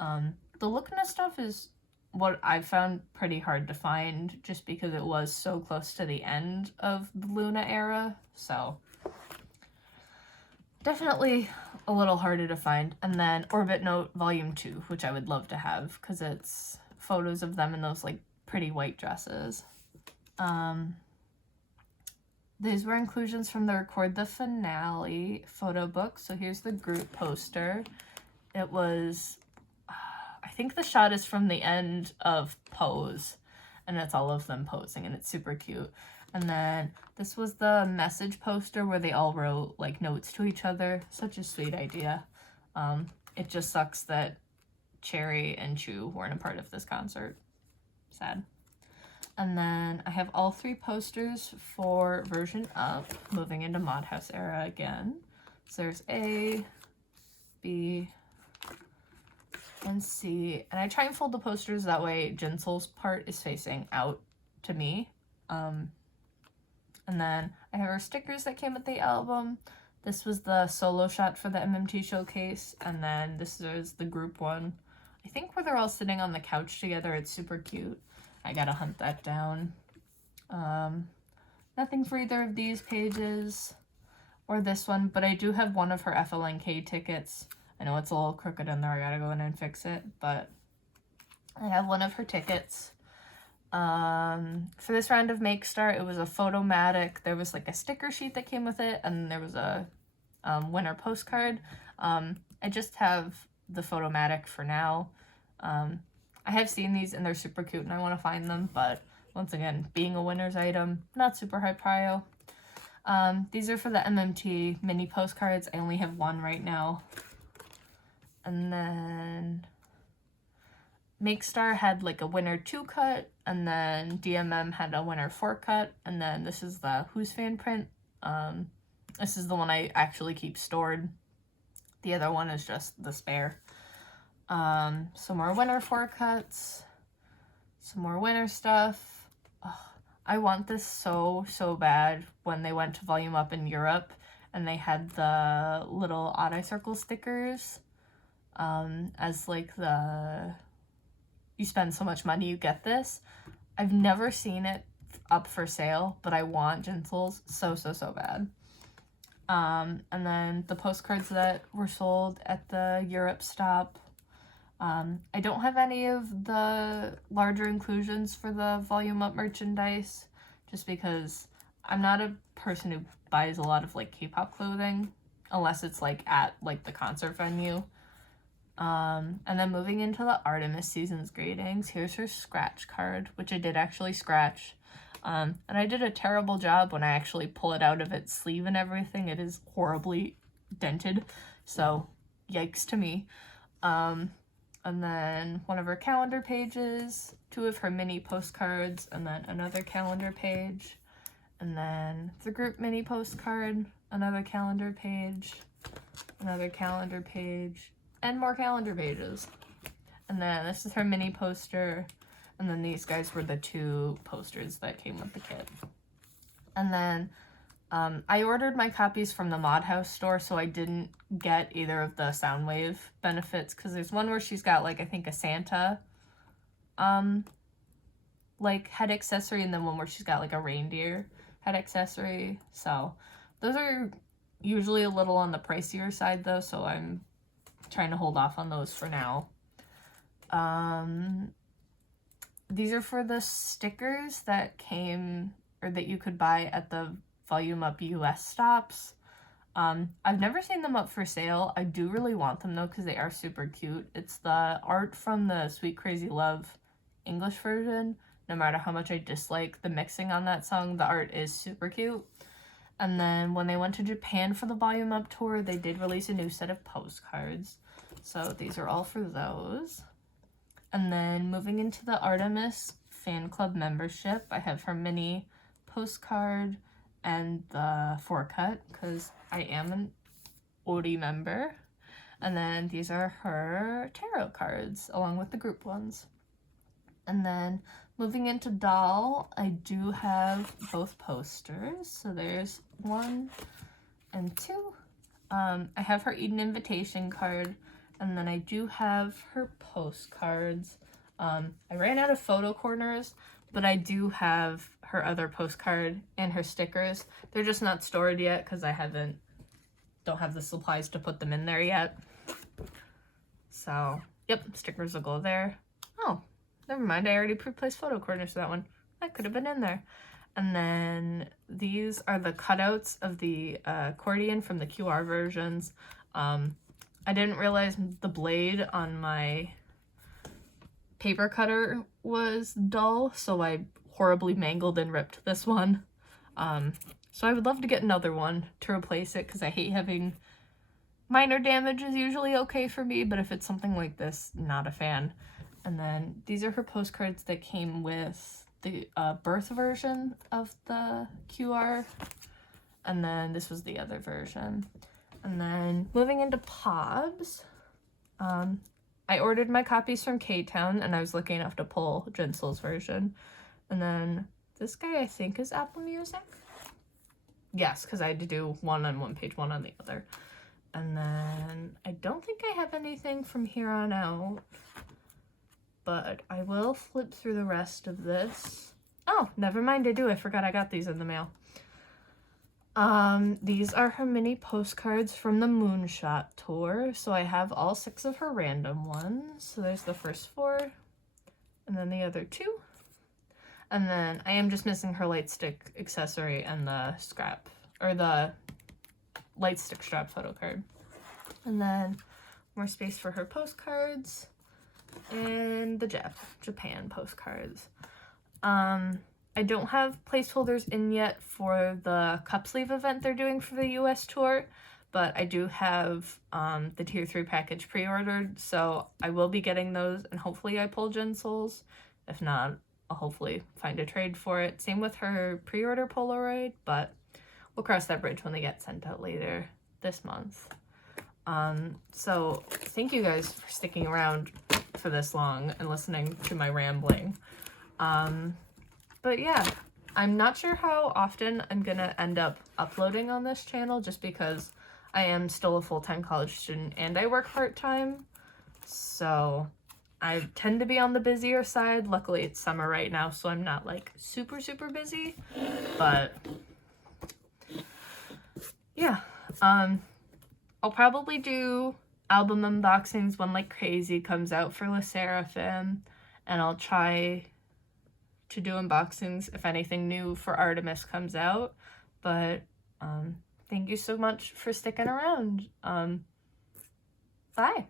The Loona stuff is what I found pretty hard to find, just because it was so close to the end of the Loona era. So definitely a little harder to find. And then Orbit Note Volume 2, which I would love to have, because it's photos of them in those like pretty white dresses. These were inclusions from the Record the Finale photo book. So here's the group poster. It was, I think the shot is from the end of Pose, and it's all of them posing, and it's super cute. And then this was the message poster where they all wrote like notes to each other. Such a sweet idea. It just sucks that Cherry and Chu weren't a part of this concert. Sad. And then I have all 3 posters for Version Up, moving into Mod House era again. So there's A, B, and C. And I try and fold the posters that way Jinsoul's part is facing out to me. And then I have our stickers that came with the album. This was the solo shot for the MMT showcase, and then this is the group one. I think where they're all sitting on the couch together. It's super cute. I gotta hunt that down. Nothing for either of these pages or this one, but I do have one of her FLNK tickets. I know it's a little crooked in there. I gotta go in and fix it, but I have one of her tickets. For this round of Make Star, it was a Photomatic. There was like a sticker sheet that came with it, and there was a winner postcard. I just have the Photomatic for now. I have seen these and they're super cute and I want to find them, but once again, being a winner's item, not super high prio. These are for the MMT mini postcards. I only have 1 right now. And then Makestar had like a winner 2 cut, and then DMM had a winner 4 cut, and then this is the Who's Fan print. This is the one I actually keep stored. The other one is just the spare. Some more winner 4 cuts, some more winner stuff. I want this so bad when they went to Volume Up in Europe and they had the little odd eye circle stickers as like the you spend so much money you get this. I've never seen it up for sale, but I want Jinsoul's so bad. And then the postcards that were sold at the Europe stop. I don't have any of the larger inclusions for the Volume Up merchandise, just because I'm not a person who buys a lot of like K-pop clothing, unless it's like at like the concert venue. And then moving into the ARTMS Seasons Greetings, here's her scratch card, which I did actually scratch. And I did a terrible job when I actually pull it out of its sleeve and everything. It is horribly dented, so yikes to me. And then one of her calendar pages, 2 of her mini postcards, and then another calendar page. And then the group mini postcard, another calendar page, and more calendar pages. And then this is her mini poster, and then these guys were the 2 posters that came with the kit. And then I ordered my copies from the Mod House store, so I didn't get either of the Soundwave benefits, because there's one where she's got, like, I think a Santa, like, head accessory, and then one where she's got, like, a reindeer head accessory. So those are usually a little on the pricier side, though, so I'm trying to hold off on those for now. These are for the stickers that came, or that you could buy at the Volume Up US stops. I've never seen them up for sale. I do really want them though, because they are super cute. It's the art from the Sweet Crazy Love English version. No matter how much I dislike the mixing on that song, the art is super cute. And then when they went to Japan for the Volume Up tour, they did release a new set of postcards. So these are all for those. And then moving into the ARTMS fan club membership, I have her mini postcard and the 4-cut, because I am an ODI member. And then these are her tarot cards, along with the group ones. And then moving into doll, I do have both posters. So there's 1 and 2. I have her Eden invitation card, and then I do have her postcards. I ran out of photo corners, but I do have her other postcard and her stickers. They're just not stored yet because I don't have the supplies to put them in there yet. So, yep, stickers will go there. Oh, never mind, I already pre-placed photo corners for that one. That could have been in there. And then these are the cutouts of the accordion from the QR versions. I didn't realize the blade on my paper cutter was dull, so I horribly mangled and ripped this one. So I would love to get another one to replace it, because I hate having minor damage is usually okay for me, but if it's something like this, not a fan. And then these are her postcards that came with the birth version of the QR, and then this was the other version. And then moving into POBs, I ordered my copies from K-Town, and I was lucky enough to pull Jinsoul's version. And then this guy, I think, is Apple Music. Yes, because I had to do one on one page, one on the other. And then I don't think I have anything from here on out, but I will flip through the rest of this. Oh, never mind, I do. I forgot I got these in the mail. These are her mini postcards from the Moonshot tour. So I have all 6 of her random ones. So there's the first 4, and then the other 2. And then I am just missing her light stick accessory and the scrap, or the light stick strap photo card. And then more space for her postcards and the Japan postcards. I don't have placeholders in yet for the cup sleeve event they're doing for the US tour, but I do have the tier 3 package pre-ordered, so I will be getting those, and hopefully I pull Jinsouls. If not, I'll hopefully find a trade for it. Same with her pre-order Polaroid, but we'll cross that bridge when they get sent out later this month. So thank you guys for sticking around for this long and listening to my rambling. But yeah, I'm not sure how often I'm gonna end up uploading on this channel, just because I am still a full-time college student and I work part-time, so I tend to be on the busier side. Luckily it's summer right now, so I'm not like super busy, but yeah, I'll probably do album unboxings when like Crazy comes out for Sserafim, and I'll try to do unboxings if anything new for ARTMS comes out. But thank you so much for sticking around. Bye.